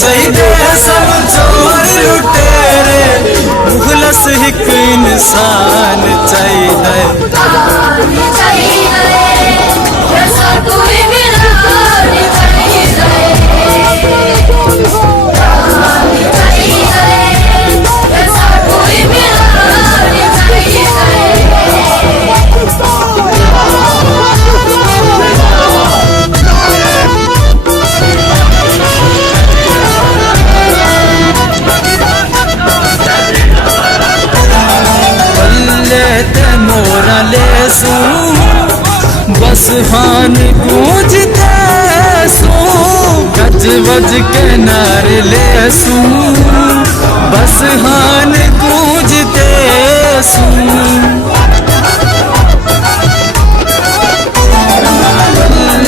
चाहिए सब चोर लुटेरे मुखलस एक इंसान चाहिए मोरा लेसू बस हान गूंजते सू गज बज के नारे लेसू बस हान गूंजते सू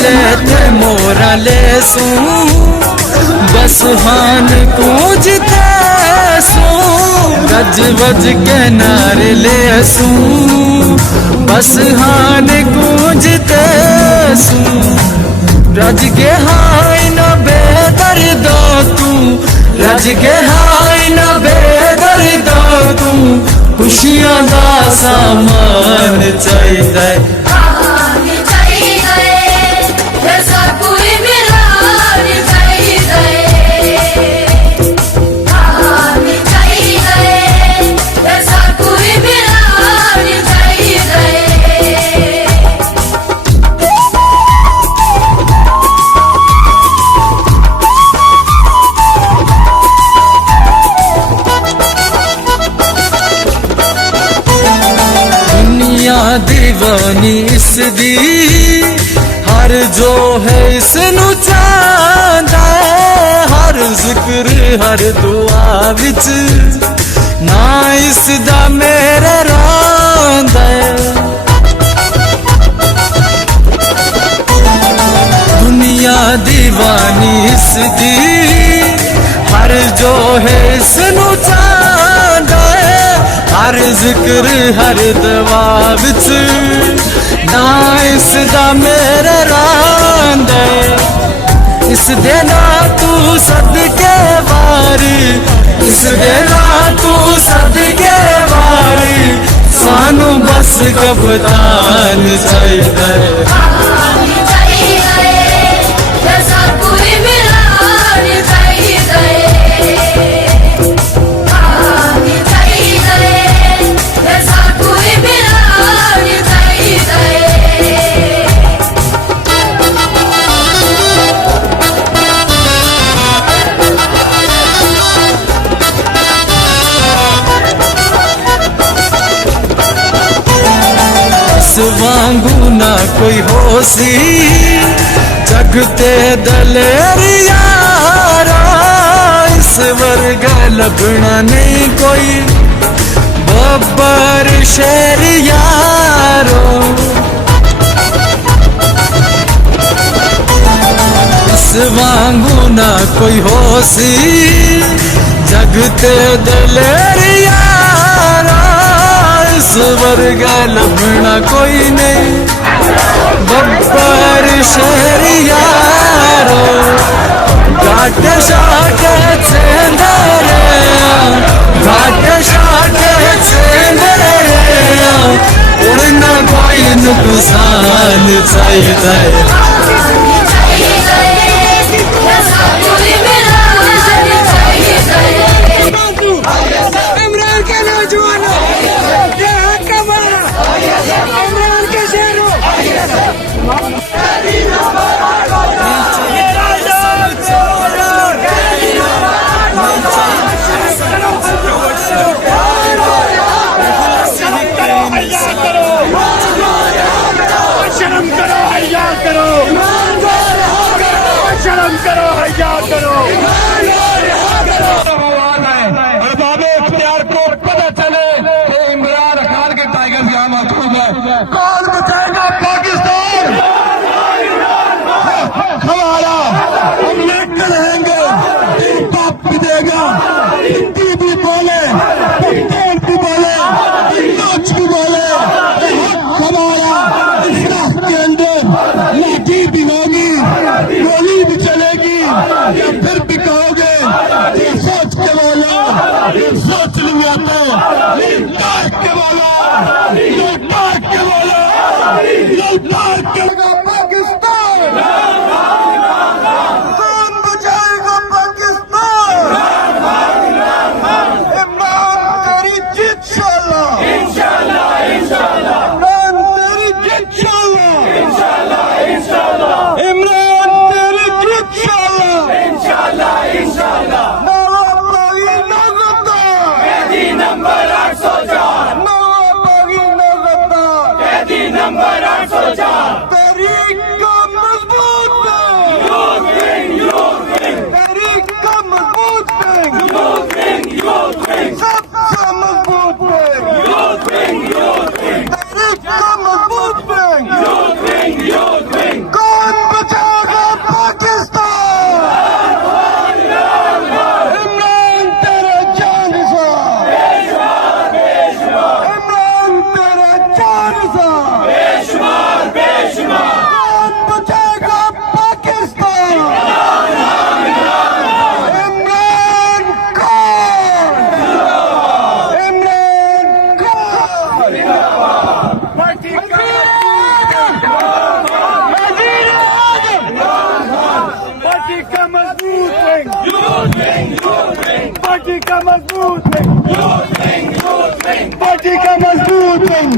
लेते मोरा लेसू बस हान गूंजते सू गज बज के नारे लेसू बस हान गूंजते सू रज के हाय न बेदर्द तू रज के हाय न बेदर्द तू खुशियां दा सामान चाहिए दीवानी इस दी हर जो है इसनू चांदा हर जिक्र हर दुआ विच ना इस दा मेरे रांदा दुनिया दीवानी इस दी हर जो है इसनू चांदा हर जिक्र हर दवा विच ना इस दा मेरे रांदे इस दे ना तू सदके वारी इस दे ना तू सदके वारी सानू बस कप्तान चाहिए वांगू ना कोई होसी जगते दलेर यारा इस वर्गा लभना नहीं कोई बब्बर शेर यारो इस वांगू ना कोई होसी जगते दलेर यारा इस वर्गा लभना कोई नहीं बब्बर शेर यारो घाट शाट चेंदरे घाट शाट चेंदरे उड़ना कोई नुकसान चाहिए शर्म करो हैया करो अरबाब इख्तियार को पता चले कि इमरान खान के टाइगर यहाँ मौजूद है कौन बचाएगा पाकिस्तान हमारा हम लेकर रहेंगे बाप भी देगा हिंदी भी बोले पटेल भी बोले नाच भी बोले हमारा इफ्राह के अंदर लाठी भी होगी गोली भी चलेगी या फिर भी कहोगे गिरफ्तार करेगा पाकिस्तान। कौन बचाएगा पाकिस्तान? इमरान तेरी जीत इंशाल्लाह, इमरान तेरी जीत इंशाल्लाह, इमरान तेरी जीत इंशाल्लाह। नवाबागी नगरदार, कैदी नंबर 804, नवाबागी नगरदार, कैदी नंबर 804। तहरीक का मजबूत तहरीक का मजबूत सबसे मजबूत तहरीक का मजबूत कौन बचाएगा पाकिस्तान? इमरान तेरे जान सा, इमरान तेरे जान सा, कौन बचाएगा पाकिस्तान? इमरान कौन? इमरान कौन? पार्टी का मजबूत विंग, पार्टी का मजबूत विंग,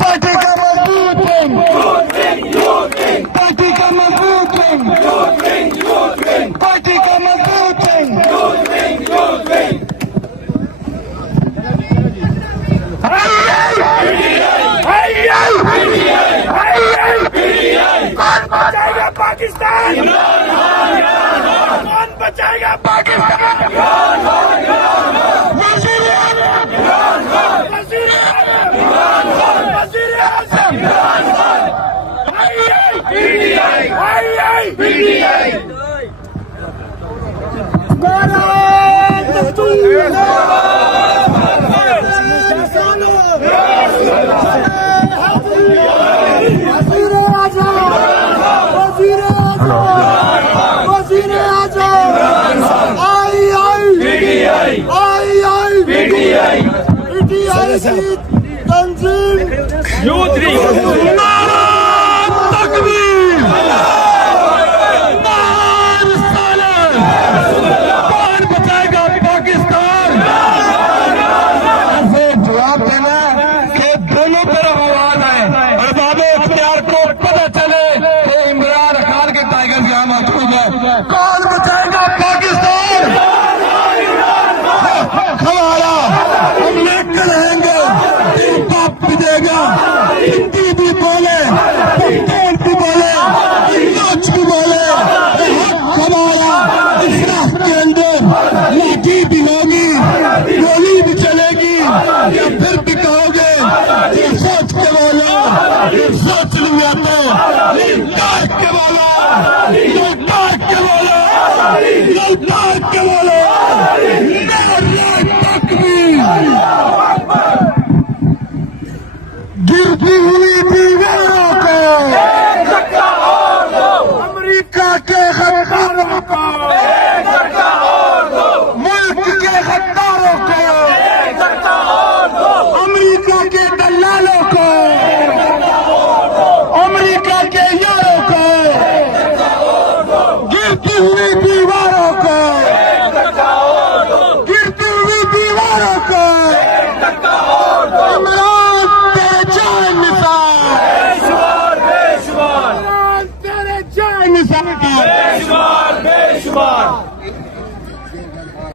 पार्टी का मजबूत विंग, पार्टी का मजबूत विंग, पार्टी का मजबूत विंग, पार्टी का मजबूत विंग। कौन बचाएगा पाकिस्तान? कौन बचाएगा पाकिस्तान? वज़ीर आज़म, कौन बचाएगा पाकिस्तान? ऐसे जवाब देना कि दोनों तरफ आवाज है और बाबे इख्तियार को पता चले कि इमरान खान के टाइगर्स यहाँ मौजूद है। कौन बचाएगा पाकिस्तान? हमारा हम लेकर रहेंगे, बाप भी देगा, हिंदी भी बोले, पख्तून भी बोले, नाच भी बोले, हमारा इस रात के अंदर लाठी भी होगी, गोली भी चलेगी। या फिर भी कहोगे ये सोच के बोलो, ये सोच लिया तो ललकार के बोलो, ललकार के बोलो, ललकार के बोलो। नारे तकबीर। गिरती हुई दीवारों को, अमेरिका के गद्दारों को, मुल्क के गद्दारों को, अमेरिका के दलालों को, अमेरिका के यारों को, गिरती हुई दीवारों को, गिरती हुई दीवारों को